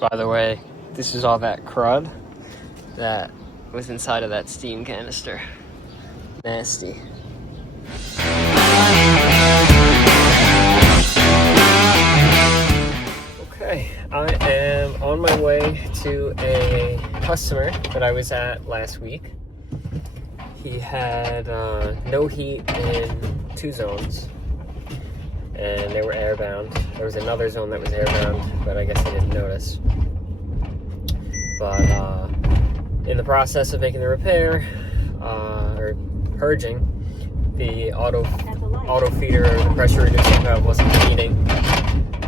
By the way, this is all that crud that was inside of that steam canister. Nasty. Okay, I am on my way to a customer that I was at last week. He had no heat in 2 zones, and they were airbound. There was another zone that was airbound, but I guess I didn't notice. But in the process of making the repair, or purging, the auto feeder, the pressure reducing valve wasn't heating,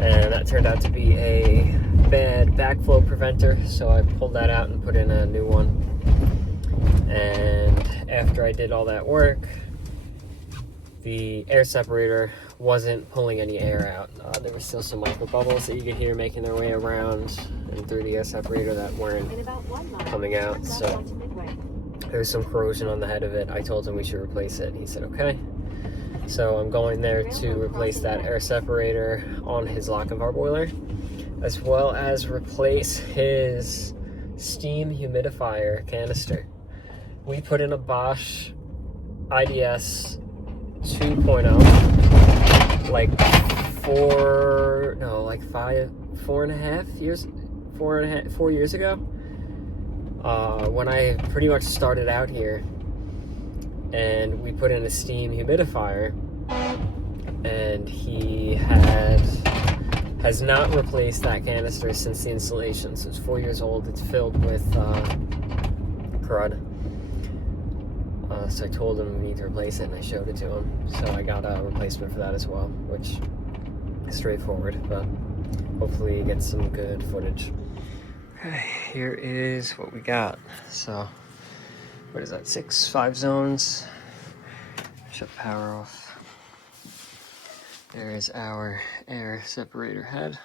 and that turned out to be a bad backflow preventer, so I pulled that out and put in a new one. And after I did all that work, the air separator wasn't pulling any air out. There were still some micro bubbles that you could hear making their way around and through the air separator that weren't coming out. So there was some corrosion on the head of it. I told him we should replace it. He said, okay. So I'm going there to replace that air separator on his Lochinvar boiler, as well as replace his steam humidifier canister. We put in a Bosch IDS 2.0 like 4 years ago, when I pretty much started out here, and we put in a steam humidifier, and he has not replaced that canister since the installation. So it's 4 years old. It's filled with crud. So I told him we need to replace it, and I showed it to him. So I got a replacement for that as well, which is straightforward, but hopefully get some good footage. Okay, here is what we got. So, what is that, 5 zones? Shut power off. There is our air separator head.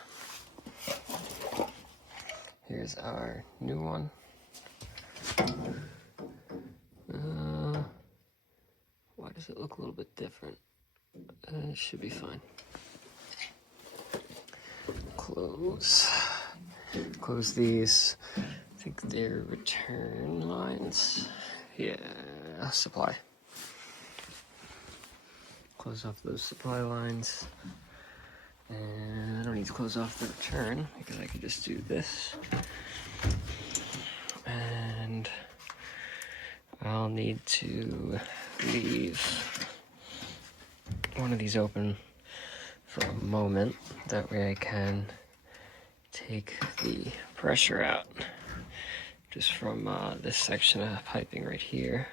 Here's our new one. Why does it look a little bit different? It should be fine. Close these. I think they're return lines. Yeah, supply. Close off those supply lines. And I don't need to close off the return because I can just do this. And I'll need to leave one of these open for a moment. That way I can take the pressure out just from this section of piping right here.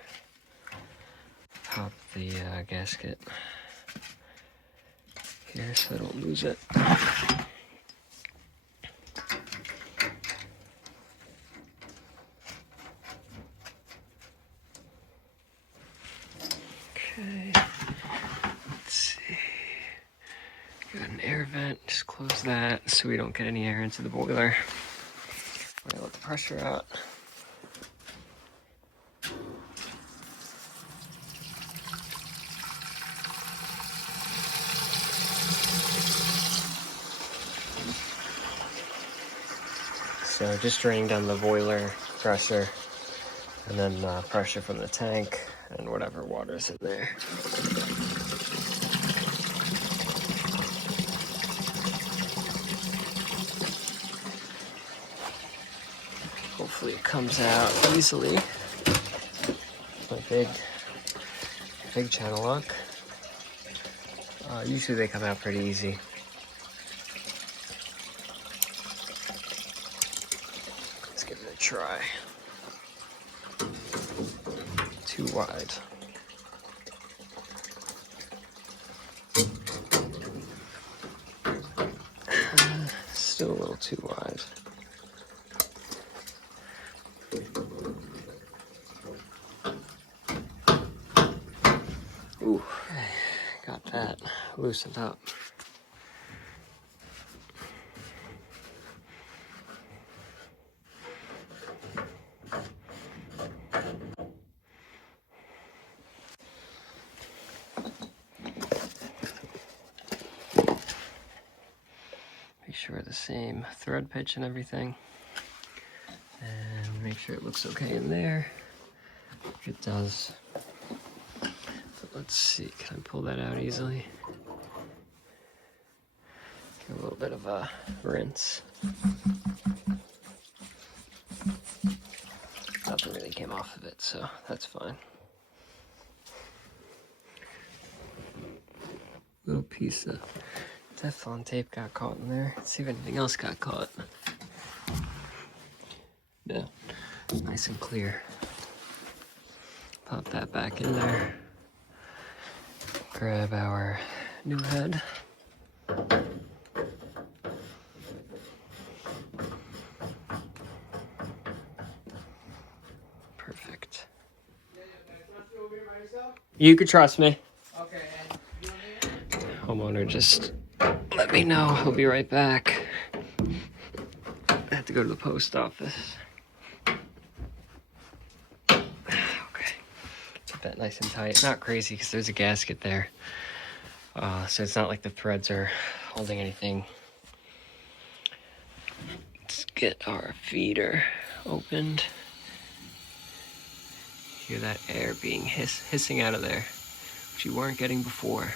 Pop the gasket here so I don't lose it. Okay, let's see. Got an air vent, just close that so we don't get any air into the boiler. I'm gonna let the pressure out. So just draining down the boiler pressure, and then pressure from the tank and whatever water's in there. Hopefully it comes out easily. My big channel lock. Usually they come out pretty easy. Let's give it a try. Too wide. Still a little too wide. Ooh, got that loosened up. sure the same thread pitch and everything. And make sure it looks okay in there. If it does. But let's see, can I pull that out easily? Get a little bit of a rinse. Nothing really came off of it, so that's fine. Little piece of Teflon tape got caught in there. Let's see if anything else got caught. No, nice and clear. Pop that back in there. Grab our new head. Perfect. You could trust me. Okay. Homeowner just let me know. He'll be right back. I have to go to the post office. Okay. Keep that nice and tight. Not crazy because there's a gasket there. So it's not like the threads are holding anything. Let's get our feeder opened. Hear that air being hissing out of there, which you weren't getting before.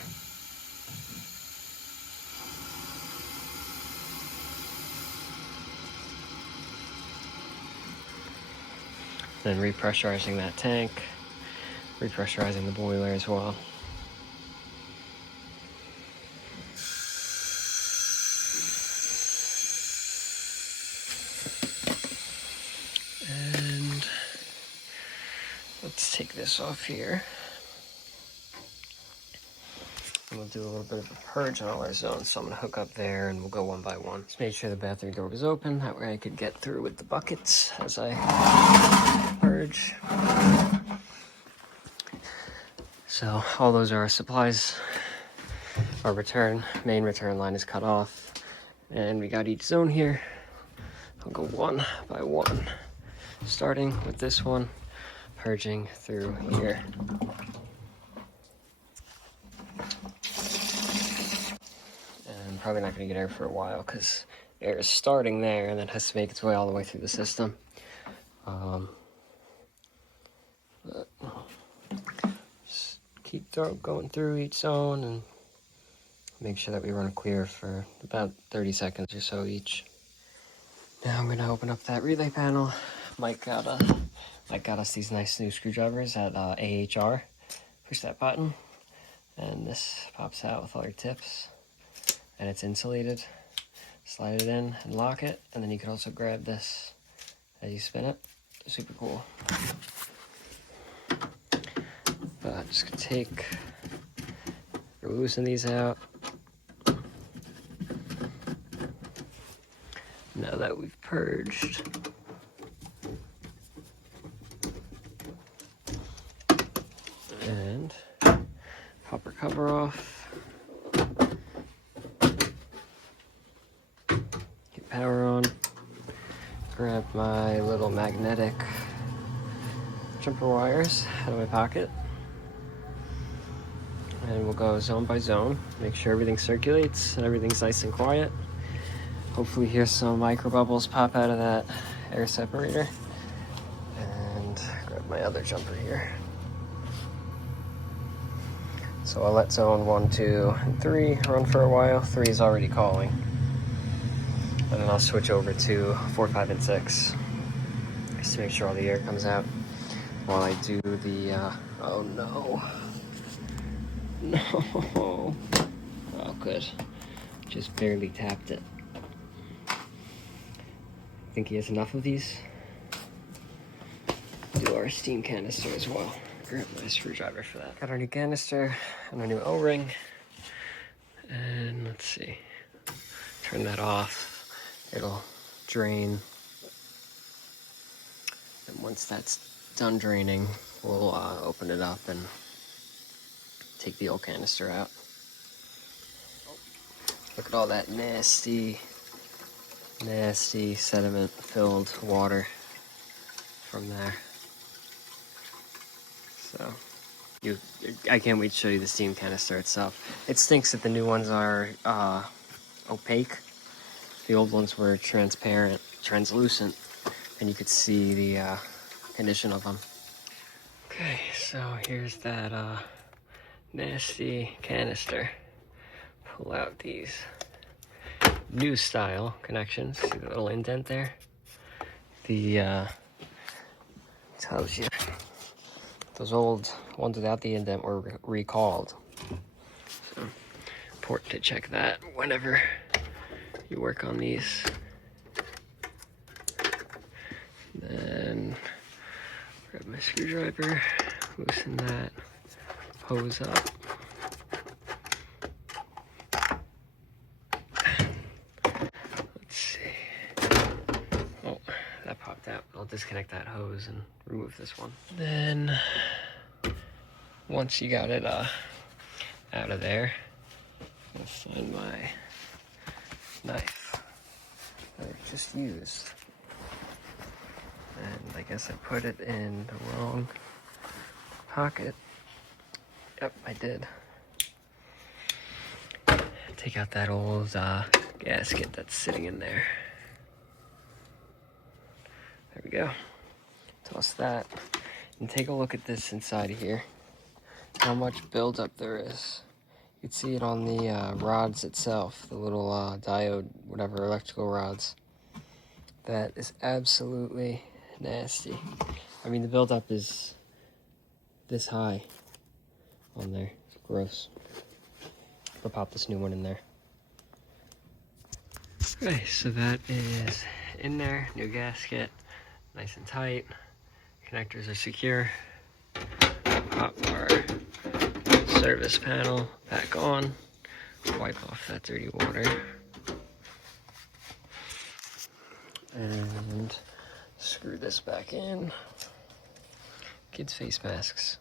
Then repressurizing that tank, repressurizing the boiler as well. And let's take this off here. And we'll do a little bit of a purge on all our zones. So I'm gonna hook up there and we'll go one by one. Just made sure the bathroom door was open. That way I could get through with the buckets as I purge. So all those are our supplies. Our main return line is cut off. And we got each zone here. I'll go one by one. Starting with this one, purging through here. And probably not gonna get air for a while because air is starting there and then has to make its way all the way through the system. But just keep going through each zone and make sure that we run clear for about 30 seconds or so each. Now I'm gonna open up that relay panel. Mike got us these nice new screwdrivers at AHR. Push that button, and this pops out with all your tips, and it's insulated. Slide it in and lock it, and then you can also grab this as you spin it. Super cool. But I'm just gonna loosen these out. Now that we've purged, and pop our cover off, get power on, grab my little magnetic jumper wires out of my pocket, and we'll go zone by zone, make sure everything circulates and everything's nice and quiet. Hopefully hear some micro bubbles pop out of that air separator. And grab my other jumper here. So I'll let zone 1, 2, and 3 run for a while. 3 is already calling. And then I'll switch over to 4, 5, and 6. Just to make sure all the air comes out. While I do the, oh no. No. Oh good. Just barely tapped it. Think he has enough of these. Do our steam canister as well. Grab my screwdriver for that. Got our new canister and our new O-ring. And let's see. Turn that off. It'll drain. And once that's done draining, we'll open it up and take the old canister out. Look at all that nasty sediment-filled water from there. So, I can't wait to show you the steam canister itself. It stinks that the new ones are opaque, The old ones were transparent, translucent, and you could see the condition of them. Okay, so here's that nasty canister. Pull out these new style connections. See the little indent there? The tells you those old ones without the indent were recalled. So important to check that whenever you work on these. Then grab my screwdriver, loosen that hose up. Let's see. Oh, that popped out. I'll disconnect that hose and remove this one. Then once you got it out of there, I'll find my knife that I just used. And I guess I put it in the wrong pocket. Yep, I did. Take out that old gasket that's sitting in there. There we go. Toss that. And take a look at this inside of here. How much buildup there is. You can see it on the rods itself, the little diode, whatever, electrical rods. That is absolutely nasty. I mean, the buildup is this high on there. It's gross. I'll pop this new one in there. Okay, so that is in there. New gasket, nice and tight. Connectors are secure. Pop our service panel back on. Wipe off that dirty water. And screw this back in. Kids' face masks.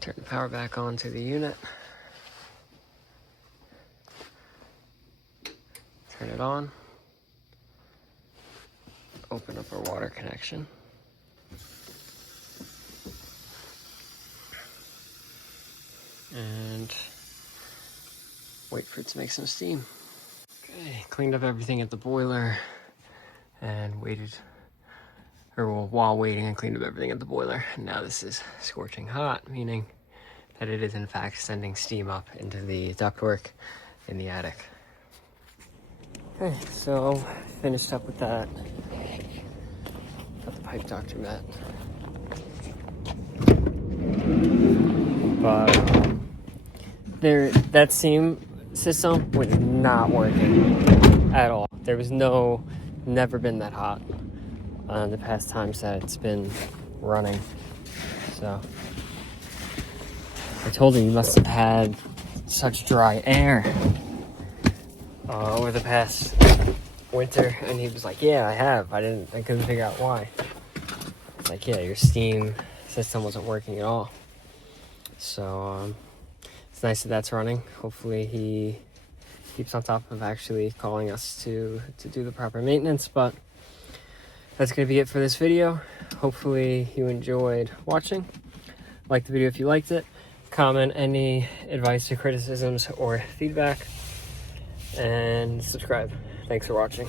Turn the power back on to the unit. Turn it on. Open up our water connection. And wait for it to make some steam. Okay, cleaned up everything at the boiler and waited, or well, while waiting, I cleaned up everything at the boiler. And now this is scorching hot, meaning that it is in fact sending steam up into the ductwork in the attic. Okay, so finished up with that. Got the pipe doctor mat. But that steam system was not working at all. There was never been that hot the past times that it's been running. So I told him you must have had such dry air over the past winter, and he was like, yeah, I have. I couldn't figure out why. Like, yeah, your steam system wasn't working at all. So it's nice that that's running. Hopefully he keeps on top of actually calling us to do the proper maintenance. But that's going to be it for this video. Hopefully you enjoyed watching. Like the video if you liked it. Comment any advice or criticisms or feedback. And subscribe. Thanks for watching.